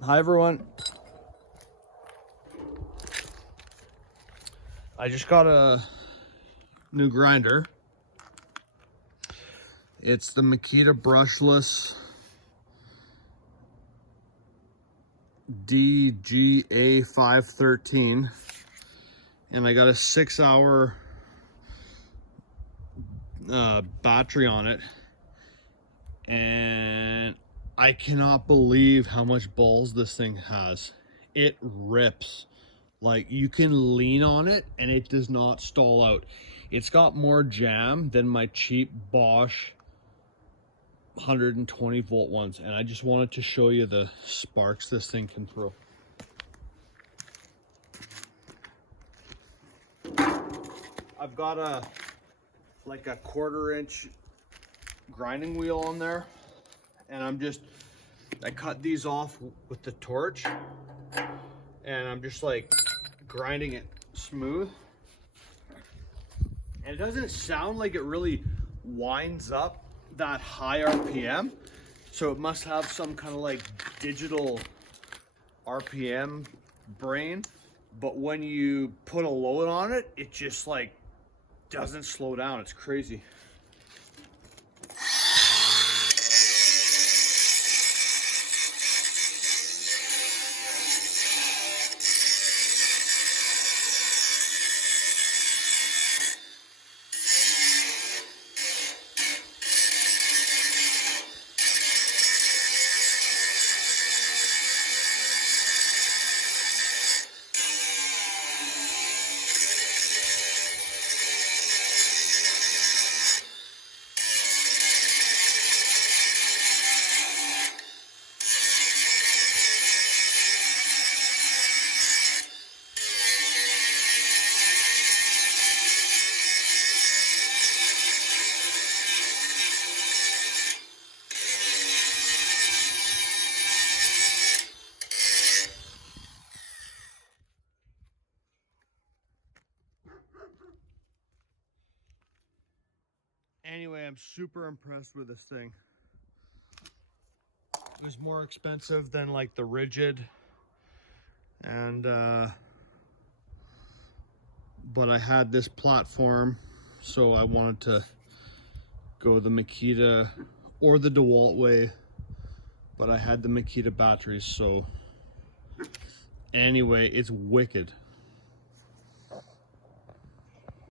Hi everyone. I just got a new grinder. It's the Makita brushless DGA513, and I got a 6-hour battery on it, and I cannot believe how much balls this thing has. It rips. Like, you can lean on it and it does not stall out. It's got more jam than my cheap Bosch 120 volt ones, and I just wanted to show you the sparks this thing can throw. I've got a 1/4 inch grinding wheel on there, and I cut these off with the torch, and I'm just like grinding it smooth. And it doesn't sound like it really winds up that high RPM, so it must have some kind of like digital RPM brain, but when you put a load on it, it just like doesn't slow down. It's crazy. Anyway, I'm super impressed with this thing. It was more expensive than like the rigid, and but I had this platform, so I wanted to go the Makita or the DeWalt way, but I had the Makita batteries. So anyway, it's wicked.